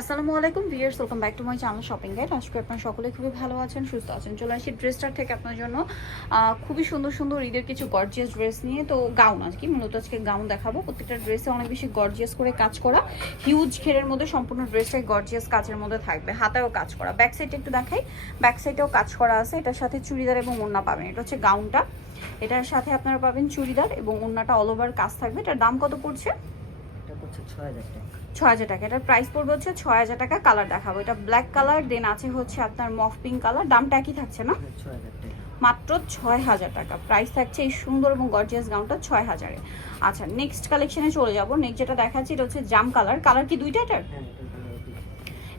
আসসালামু আলাইকুম viewers, welcome back to my channel shopping guide. আশা করি আপনারা সকলে খুবই ভালো আছেন, সুস্থ আছেন। চলে আসি ড্রেসটার থেকে আপনার জন্য খুবই সুন্দর সুন্দর ঈদের কিছু গর্জিয়াস ড্রেস নিয়ে। তো গাউন আজকে মূলত আজকে গাউন দেখাবো। প্রত্যেকটা ড্রেসে অনেক বেশি গর্জিয়াস করে কাজ করা, হিউজ ঘেরের মধ্যে সম্পূর্ণ ড্রেসটাই গর্জিয়াস কাজের মধ্যে থাকবে। হাতায়ও কাজ করা, ব্যাক সাইডে একটু দেখাই, ব্যাক সাইডেও কাজ করা আছে। এটার সাথে চুড়িদার এবং ওড়না পাবেন। এটা হচ্ছে গাউনটা, এটার সাথে আপনারা পাবেন চুড়িদার এবং ওড়নাটা অল ওভার কাজ থাকবে। এটার দাম কত পড়ছে? 6,000 টাকা। এটার প্রাইস পড়বে হচ্ছে 6,000 টাকা। কালার দেখাবো, এটা ব্ল্যাক কালার, দেন আছে হচ্ছে আপনার মফ পিঙ্ক কালার। দামটা কি থাকছে না? মাত্র 6,000 টাকা প্রাইস থাকছে এই সুন্দর এবং গর্জিয়াস গাউনটা 6,000-এ। আচ্ছা, নেক্সট কালেকশনে চলে যাব। নেক্সট যেটা দেখাচ্ছি এটা হচ্ছে জাম কালার। কালার কি দুইটা এটার?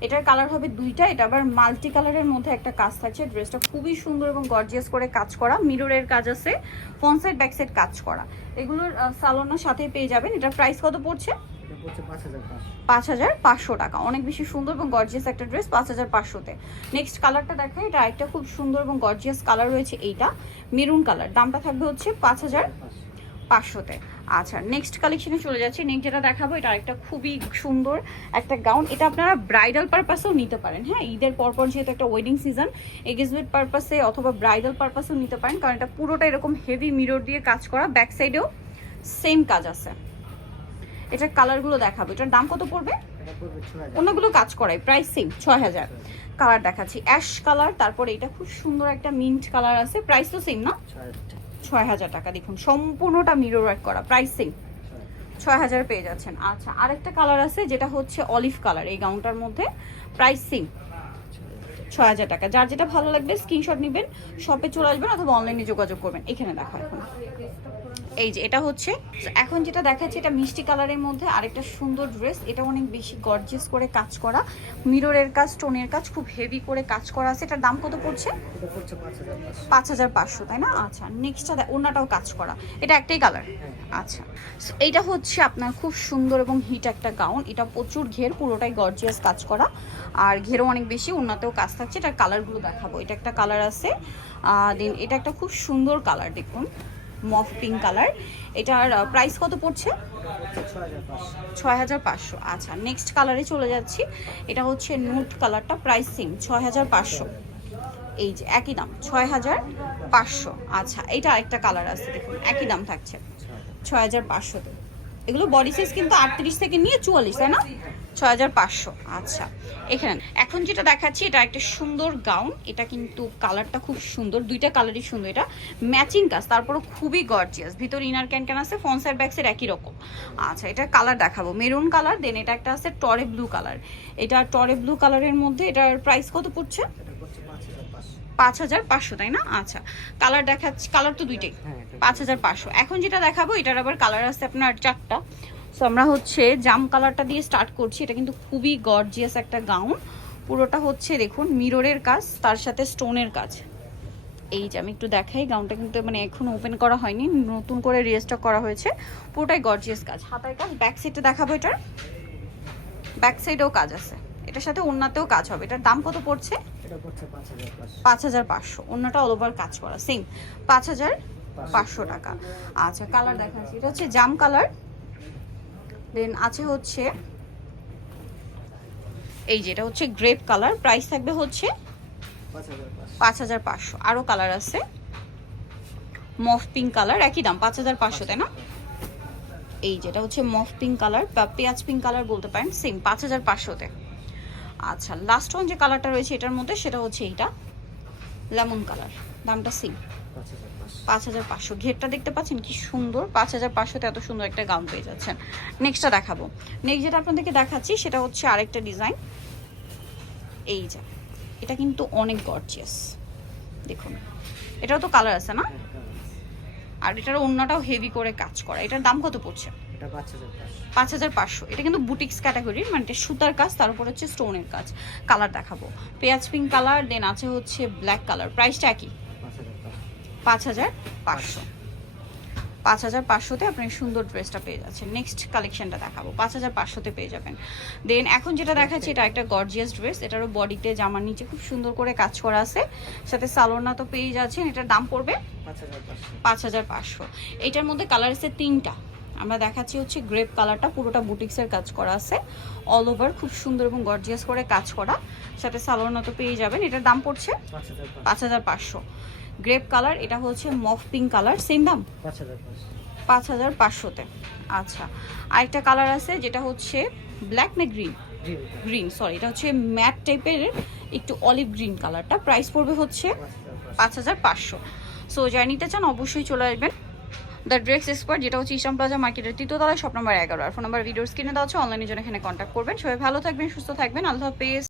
এটার কালার হবে দুইটা। এটা আবার মাল্টি কালারের মধ্যে একটা কাজ থাকছে। ড্রেসটা খুবই সুন্দর এবং গর্জিয়াস করে কাজ করা, মিররের কাজ আছে, ফ্রন্ট সাইড ব্যাক সাইড কাজ করা। এগুলোর সালোনার সাথে পেয়ে যাবেন। এটার প্রাইস কত পড়ছে? 5,500 টাকা। অনেক বেশি সুন্দর এবং গর্জিয়াস একটা ড্রেস 5,500-তে। নেক্সট কালারটা দেখাই, এটা আরেকটা খুব সুন্দর এবং গর্জিয়াস কালার রয়েছে, এইটা মেরুন কালার। দামটা থাকবে হচ্ছে 5,500-তে। আচ্ছা, নেক্সট কালেকশনে চলে যাচ্ছি। নেক্সট যেটা দেখাবো এটা আরেকটা খুবই সুন্দর একটা গাউন। এটা আপনারা ব্রাইডাল পারপাসেও নিতে পারেন। হ্যাঁ, ঈদের পরপর যেহেতু একটা ওয়েডিং সিজন, এগেজমেন্ট পারপাসে অথবা ব্রাইডাল পারপাসেও নিতে পারেন, কারণ এটা পুরোটা এরকম হেভি মিরর দিয়ে কাজ করা, ব্যাক সাইডেও সেম কাজ আছে। এটার কালারগুলো দেখাবো। এটার দাম কত পড়বে? অন্যগুলো কাজ করাই, প্রাইস সেম 6,000। কালার দেখাচ্ছি অ্যাশ কালার, তারপরে এটা খুব সুন্দর একটা মিন্ট কালার আছে, প্রাইস তো সেম না? 6,000 টাকা। দেখুন সম্পূর্ণটা মিরর ওয়ার্ক করা, প্রাইস সেম 6,000 পেয়ে যাচ্ছেন। আচ্ছা, আরেকটা কালার আছে যেটা হচ্ছে অলিভ কালার, এই গাউনটার মধ্যে প্রাইস সেম 6,000 টাকা। যার যেটা ভালো লাগবে স্ক্রিনশট নেবেন, শপে চলে আসবেন অথবা অনলাইনে যোগাযোগ করবেন। এখানে দেখো এখন এই যে এটা হচ্ছে, এখন যেটা দেখাচ্ছে এটা মিষ্টি কালারের মধ্যে আরেকটা সুন্দর ড্রেস। এটা অনেক বেশি গর্জিয়াস করে কাজ করা, মিররের কাজ, স্টোনের কাজ, খুব হেভি করে কাজ করা আছে। এটার দাম কত পড়ছে? 5,500, তাই না? আচ্ছা, নেক্সটটা ওনাটাও কাজ করা, এটা একটাই কালার। আচ্ছা, এইটা হচ্ছে আপনার খুব সুন্দর এবং হিট একটা গাউন। এটা প্রচুর ঘের, পুরোটাই গর্জিয়াস কাজ করা, আর ঘেরও অনেক বেশি, ওনাতেও কাজ থাকছে। এটার কালারগুলো দেখাবো। এটা একটা কালার আছে, দেন এটা একটা খুব সুন্দর কালার, দেখুন মফ পিঙ্ক কালার। এটার প্রাইস কত পড়ছে? 6,500। আচ্ছা, নেক্সট কালারে চলে যাচ্ছি। এটা হচ্ছে নুট কালারটা, প্রাইস সেম 6,500। এই যে একই দাম 6,500। আচ্ছা, এটা আরেকটা কালার আছে, দেখুন একই দাম থাকছে 6,500-তে। এগুলো বডি সাইজ কিন্তু 38 থেকে নিয়ে 44, তাই না? 6,500। আচ্ছা, এখানে এখন যেটা দেখাচ্ছি এটা একটা সুন্দর গাউন। এটা কিন্তু কালারটা খুব সুন্দর, দুইটা কালারই সুন্দর। এটা ম্যাচিং কাজ, তারপরে খুবই গর্জিয়াস, ভিতর ইনার ক্যান আছে, ফ্রন্ট সাইড ব্যাক সাইড একই রকম। আচ্ছা, এটার কালার দেখাবো, মেরুন কালার, দেন এটা একটা আছে টরে ব্লু কালার। এটা টরে ব্লু কালারের মধ্যে এটার প্রাইস কত পড়ছে? 5,500, তাই না? আচ্ছা, কালার দেখাচ্ছি, কালার তো দুইটাই 5,500। এখন যেটা দেখাবো এটার আবার কালার আছে আপনার 4টা। সো আমরা হচ্ছে জাম কালারটা দিয়ে স্টার্ট করছি। এটা কিন্তু খুবই গর্জিয়াস একটা গাউন, পুরোটা হচ্ছে দেখুন মিররের কাজ, তার সাথে স্টোনের কাজ। এই যে আমি একটু দেখাই, গাউনটা কিন্তু মানে এখন ওপেন করা হয়নি, নতুন করে রিস্টক করা হয়েছে, পুরোটাই গর্জিয়াস কাজ, হাতায় কাজ। ব্যাক সাইডে দেখাবো, এটার ব্যাক সাইডেও কাজ আছে, এটার সাথে ওড়নাতেও কাজ হবে। এটার দাম কত পড়ছে? 5,500। ওড়নাটা অল ওভার কাজ করা, সেম 5,500 টাকা। আচ্ছা, কালার দেখাচ্ছি। এটা হচ্ছে জাম কালার, দেন আছে হচ্ছে এই যে এটা হচ্ছে গ্রেপ কালার, প্রাইস থাকবে হচ্ছে 5,500। আরও কালার আছে, মফ পিঙ্ক কালার, একই দাম 5,500, তাই না? এই যেটা হচ্ছে মফ পিঙ্ক কালার বা পেঁয়াজ পিঙ্ক কালার বলতে পারেন, সেম 5,500-তে। আচ্ছা, লাস্ট ওয়ান যে কালারটা রয়েছে এটার মধ্যে সেটা হচ্ছে এইটা লেমন কালার, দামটা সেম 5,500। ঘেরটা দেখতে পাচ্ছেন কি সুন্দর, 5,500-তে এত সুন্দর একটা গাউন পেয়ে যাচ্ছেন। নেক্সটটা দেখাবো। নেক্সট যেটা আপনাদেরকে দেখাচ্ছি সেটা হচ্ছে আরেকটা ডিজাইন। এই যে এটা কিন্তু অনেক গর্জিয়াস, দেখুন এটাও তো কালার আছে না? আর এটার ওড়নাটাও হেভি করে কাজ করা। এটার দাম কত পড়ছে? 5,500। এটা কিন্তু বুটিক্স ক্যাটাগরির, মানে এটা সুতার কাজ, তার উপর হচ্ছে স্টোনের কাজ। কালার দেখাবো, পেঁয়াজ পিঙ্ক কালার, দেন আছে হচ্ছে ব্ল্যাক কালার। প্রাইসটা কি? 5,500। 5,500-তে আপনি সুন্দর ড্রেসটা পেয়ে যাচ্ছেন। নেক্সট কালেকশনটা দেখাবো, 5,500-তে পেয়ে যাবেন। দেন এখন যেটা দেখাচ্ছি এটা একটা গর্জিয়াস ড্রেস। এটারও বডিতে জামার নিচে খুব সুন্দর করে কাজ করা আছে, সাথে সালোয়ারটা তো পেয়ে যাচ্ছেন। এটার দাম পড়বে 5,500। এটার মধ্যে কালার আছে 3টা। আমরা দেখাচ্ছি হচ্ছে গ্রেপ কালারটা, পুরোটা বুটিক্সের কাজ করা আছে, অল ওভার খুব সুন্দর এবং গর্জিয়াস করে কাজ করা, সাথে সালোয়ার মতো পেয়ে যাবেন। এটার দাম পড়ছে 5500। গ্রেপ কালার, এটা হচ্ছে মফ পিঙ্ক কালার, সেম দাম 5500-তে। আচ্ছা, আরেকটা কালার আছে যেটা হচ্ছে ব্ল্যাক না গ্রিন, গ্রিন সরি, এটা হচ্ছে ম্যাট টাইপের একটু অলিভ গ্রিন কালারটা, প্রাইস পড়বে হচ্ছে 5500। সো যারা নিতে চান অবশ্যই চলে আসবেন দ্য ড্রেস এক্সপার্ট, যেটা হচ্ছে ইস্টার্ন প্লাজা মার্কেটের 3য় তলায়, শপ নাম্বার 11। আর ফোন নাম্বার ভিডিওর স্ক্রিনে দেওয়া হচ্ছে, অনলাইনের জন্য এখানে কন্ট্যাক্ট করবেন। সবাই ভালো থাকবেন, সুস্থ থাকবেন, আল্লাহ হাফেজ।